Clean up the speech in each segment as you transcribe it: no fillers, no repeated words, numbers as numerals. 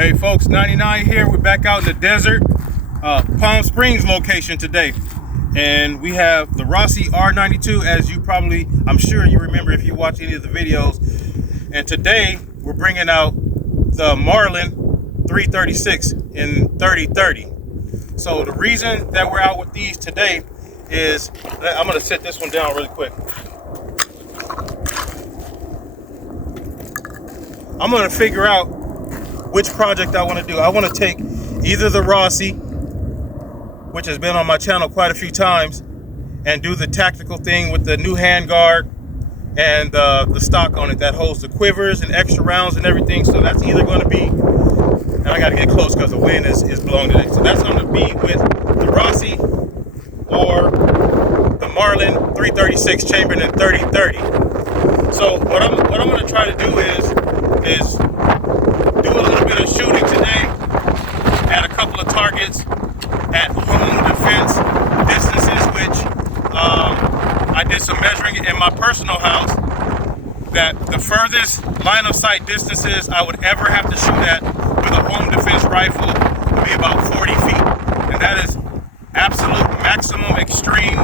Hey folks, 99 here. We're back out in the desert, Palm Springs location today. And we have the Rossi R92, as you probably, I'm sure you remember if you watch any of the videos. And today we're bringing out the Marlin 336 in 3030. So the reason that we're out with these today is, I'm gonna set this one down really quick. I'm gonna figure out which project I want to do. I want to take either the Rossi, which has been on my channel quite a few times, and do the tactical thing with the new handguard and the stock on it that holds the quivers and extra rounds and everything. So that's either going to be, and I got to get close because the wind is blowing today. So that's going to be with the Rossi or the Marlin 336 chambered in 3030. So what I'm going to try to do is do a little bit of shooting today at a couple of targets at home defense distances, which I did some measuring in my personal house, that the furthest line of sight distances I would ever have to shoot at with a home defense rifle would be about 40 feet. And that is absolute maximum extreme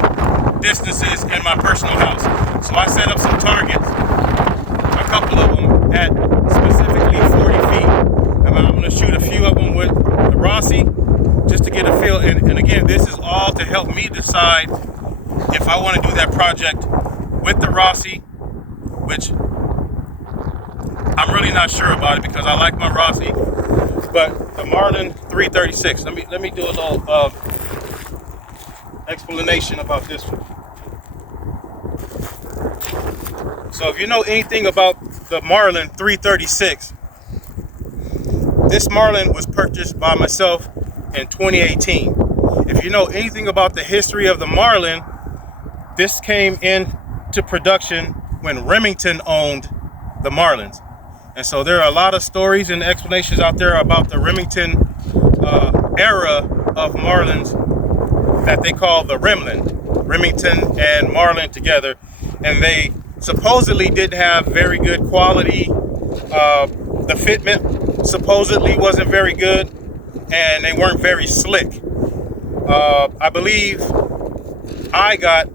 distances in my personal house. So I set up some targets, a couple of them at specifically 40 feet. And I'm going to shoot a few of them with the Rossi just to get a feel. And again, this is all to help me decide if I want to do that project with the Rossi, which I'm really not sure about it because I like my Rossi, but the Marlin 336. Let me do a little explanation about this one. So if you know anything about the Marlin 336, this Marlin was purchased by myself in 2018. If you know anything about the history of the Marlin, this came into production when Remington owned the Marlins. And so there are a lot of stories and explanations out there about the Remington era of Marlins that they call the Remington and Marlin together. And they supposedly didn't have very good quality. The fitment supposedly wasn't very good, and they weren't very slick. I believe I got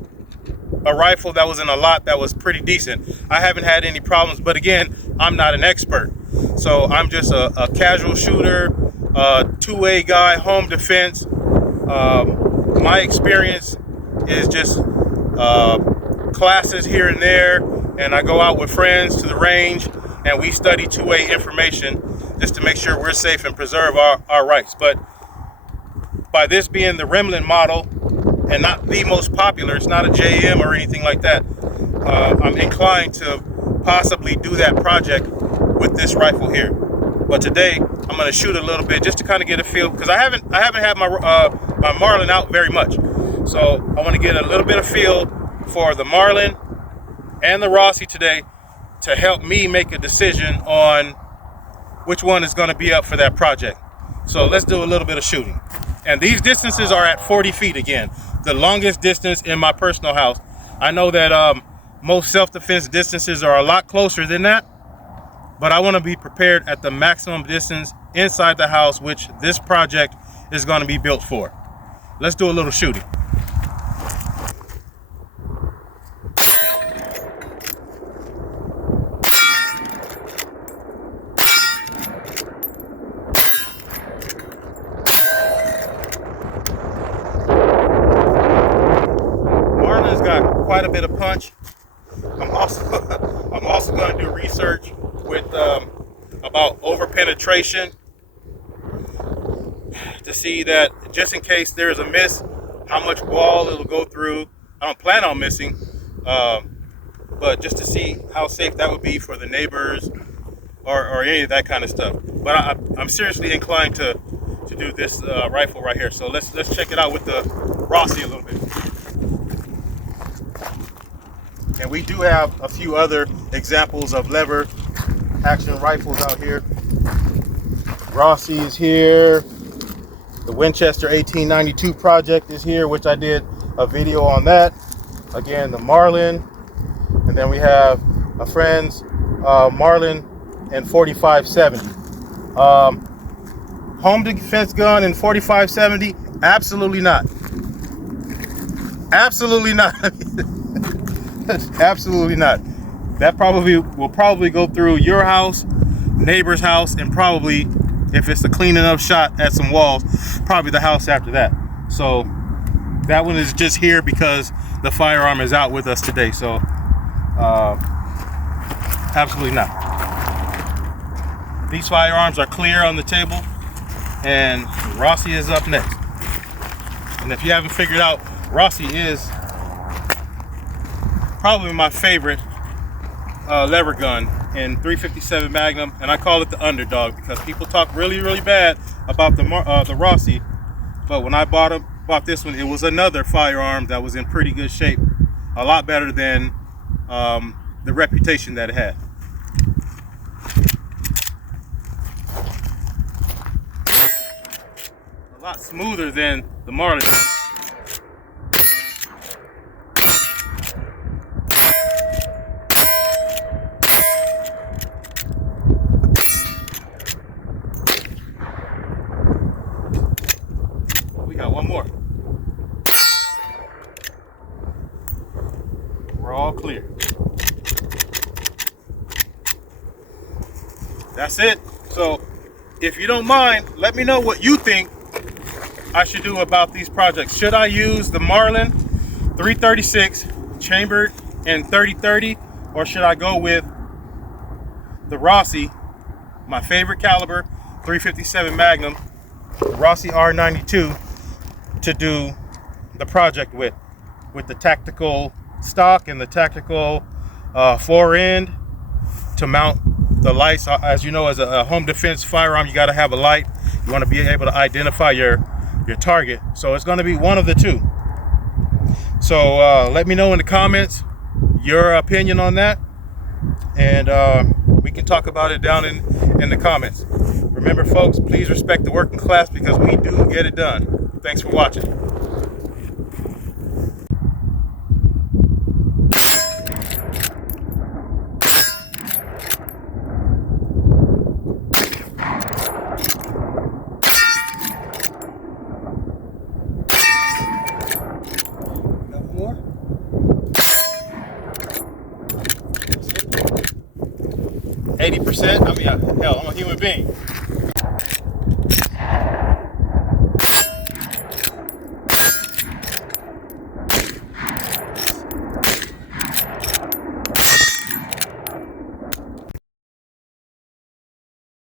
a rifle that was in a lot that was pretty decent. I haven't had any problems, but again, I'm not an expert. So I'm just a casual shooter, two-way guy, home defense. My experience is just classes here and there, and I go out with friends to the range and we study two-way information just to make sure we're safe and preserve our rights. But by this being the Remlin model and not the most popular, it's not a JM or anything like that, I'm inclined to possibly do that project with this rifle here. But today I'm going to shoot a little bit just to kind of get a feel, because I haven't had my my Marlin out very much. So I want to get a little bit of feel for the Marlin and the Rossi today to help me make a decision on which one is going to be up for that project. So let's do a little bit of shooting. And these distances are at 40 feet again, the longest distance in my personal house. I know that most self-defense distances are a lot closer than that, but I want to be prepared at the maximum distance inside the house, which this project is going to be built for. Let's do a little shooting. Marlin's got quite a bit of punch. I'm also going to do research with about over penetration to see that, just in case there's a miss, how much wall it'll go through. I don't plan on missing, but just to see how safe that would be for the neighbors or any of that kind of stuff. But I'm seriously inclined to do this rifle right here. So let's check it out with the Rossi a little bit. And we do have a few other examples of lever action rifles out here. Rossi is here. The Winchester 1892 project is here, which I did a video on that. Again, the Marlin. And then we have a friend's Marlin and 4570. home defense gun in 4570? Absolutely not. Absolutely not. Absolutely not. That will probably go through your house, neighbor's house, and probably, if it's a clean enough shot at some walls, probably the house after that. So that one is just here because the firearm is out with us today. So absolutely not. These firearms are clear on the table, and Rossi is up next. And if you haven't figured out, Rossi is probably my favorite lever gun in 357 Magnum, and I call it the underdog because people talk really bad about the Rossi, but when I bought this one, it was another firearm that was in pretty good shape, a lot better than the reputation that it had. A lot smoother than the Marlin. We got one more. We're all clear. That's it. So if you don't mind, let me know what you think I should do about these projects. Should I use the Marlin 336 chambered in 30-30, or should I go with the Rossi, my favorite caliber, 357 Magnum, Rossi R92, to do the project with the tactical stock and the tactical fore end to mount the lights? As you know, as a home defense firearm, you got to have a light. You want to be able to identify your target. So it's going to be one of the two. So let me know in the comments your opinion on that, and we can talk about it down in the comments. Remember, folks, please respect the working class because we do get it done. Thanks for watching. Got more? 80%? I mean, hell, I'm a human being.